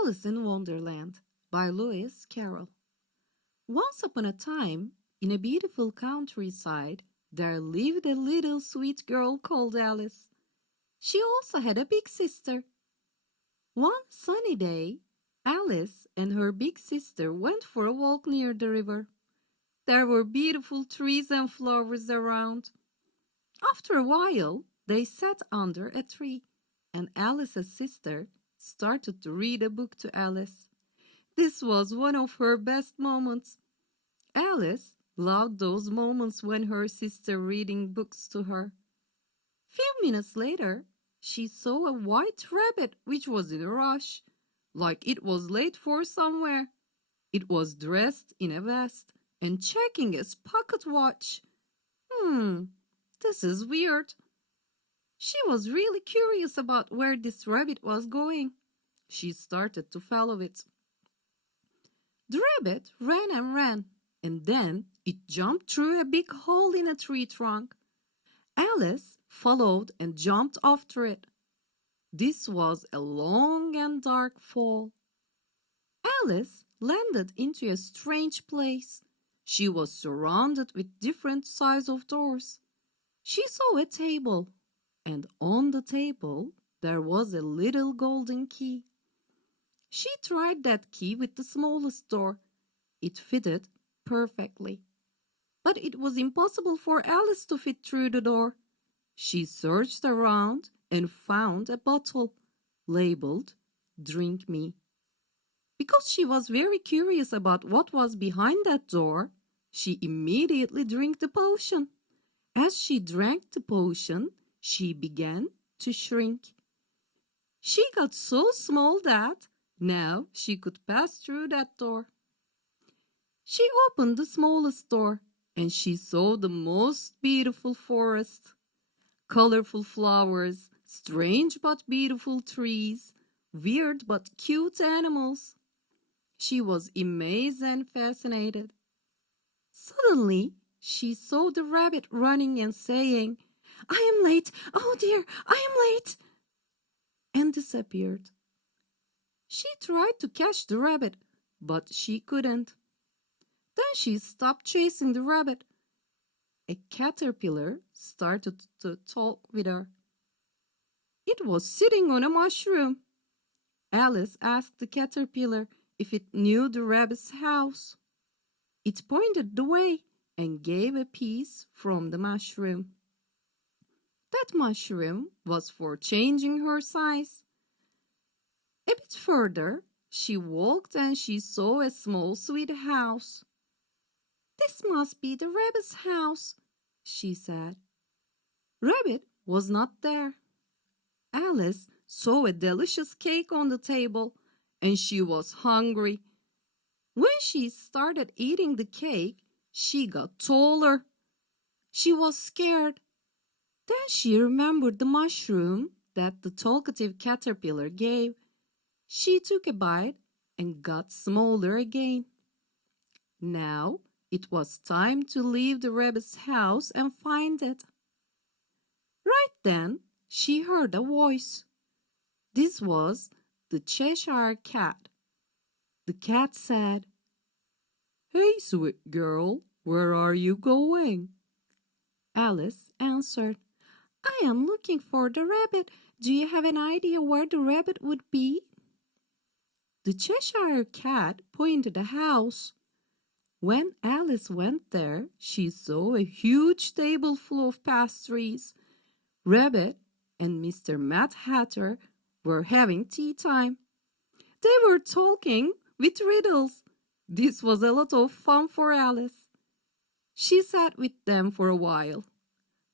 Alice in Wonderland by Lewis Carroll. Once upon a time, in a beautiful countryside, there lived a little sweet girl called Alice. She also had a big sister. One sunny day, Alice and her big sister went for a walk near the river. There were beautiful trees and flowers around. After a while, they sat under a tree, and Alice's sister started to read a book to Alice. This was one of her best moments. Alice loved those moments when her sister reading books to her. Few minutes later, she saw a white rabbit which was in a rush, like it was late for somewhere. It was dressed in a vest and checking its pocket watch. This is weird. She was really curious about where this rabbit was going. She started to follow it. The rabbit ran and ran, and then it jumped through a big hole in a tree trunk. Alice followed and jumped after it. This was a long and dark fall. Alice landed into a strange place. She was surrounded with different sizes of doors. She saw a table, and on the table there was a little golden key. She tried that key with the smallest door. It fitted perfectly. But it was impossible for Alice to fit through the door. She searched around and found a bottle labeled "Drink Me." Because she was very curious about what was behind that door, she immediately drank the potion. As she drank the potion, she began to shrink. She got so small that now she could pass through that door. She opened the smallest door and she saw the most beautiful forest. Colorful flowers, strange but beautiful trees, weird but cute animals. She was amazed and fascinated. Suddenly, she saw the rabbit running and saying, "I am late, oh dear, I am late," and disappeared. She tried to catch the rabbit, but she couldn't. Then she stopped chasing the rabbit. A caterpillar started to talk with her. It was sitting on a mushroom. Alice asked the caterpillar if it knew the rabbit's house. It pointed the way and gave a piece from the mushroom. That mushroom was for changing her size. A bit further, she walked and she saw a small sweet house. "This must be the rabbit's house," she said. Rabbit was not there. Alice saw a delicious cake on the table and she was hungry. When she started eating the cake, she got taller. She was scared. Then she remembered the mushroom that the talkative caterpillar gave. She took a bite and got smaller again. Now it was time to leave the rabbit's house and find it. Right then, she heard a voice. This was the Cheshire Cat. The cat said, "Hey, sweet girl, where are you going?" Alice answered, "I am looking for the rabbit. Do you have an idea where the rabbit would be?" The Cheshire Cat pointed a house. When Alice went there, she saw a huge table full of pastries. Rabbit and Mr. Mad Hatter were having tea time. They were talking with riddles. This was a lot of fun for Alice. She sat with them for a while,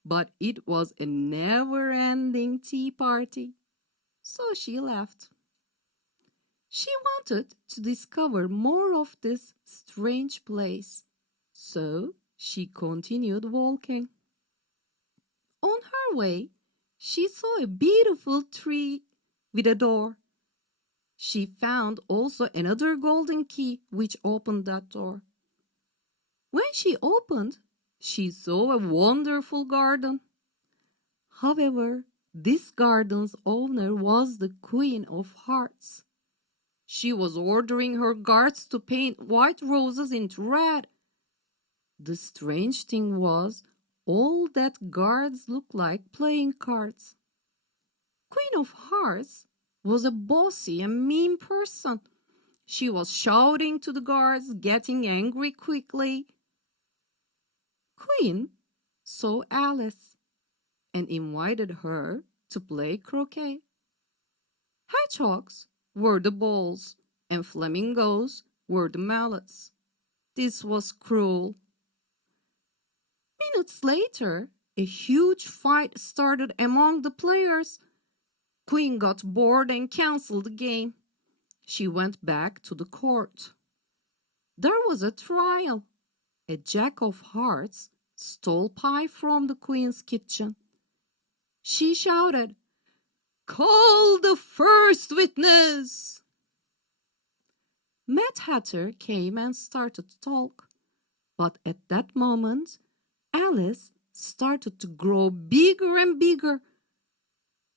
but it was a never-ending tea party, so she left. She wanted to discover more of this strange place, so she continued walking. On her way, she saw a beautiful tree with a door. She found also another golden key which opened that door. When she opened, she saw a wonderful garden. However, this garden's owner was the Queen of Hearts. She was ordering her guards to paint white roses into red. The strange thing was, all that guards looked like playing cards. Queen of Hearts was a bossy and mean person. She was shouting to the guards, getting angry quickly. Queen saw Alice and invited her to play croquet. Hedgehogs were the balls and flamingos were the mallets. This was cruel. Minutes later, a huge fight started among the players. Queen got bored and canceled the game. She went back to the court. There was a trial. A Jack of Hearts stole pie from the Queen's kitchen. She shouted, "Call the first witness!" Mad Hatter came and started to talk. But at that moment, Alice started to grow bigger and bigger.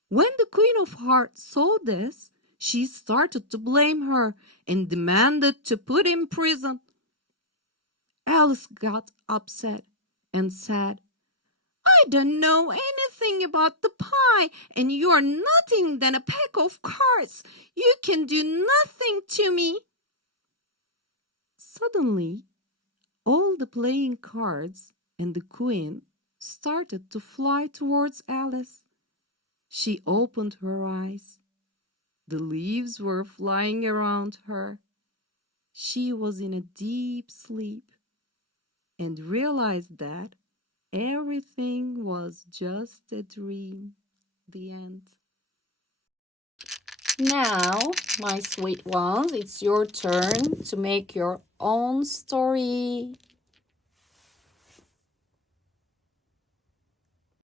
When the Queen of Hearts saw this, she started to blame her and demanded to put in prison. Alice got upset and said, "I don't know anything about the pie, and you are nothing than a pack of cards. You can do nothing to me." Suddenly, all the playing cards and the Queen started to fly towards Alice. She opened her eyes. The leaves were flying around her. She was in a deep sleep and realized that everything was just a dream. The end. Now, my sweet ones, it's your turn to make your own story.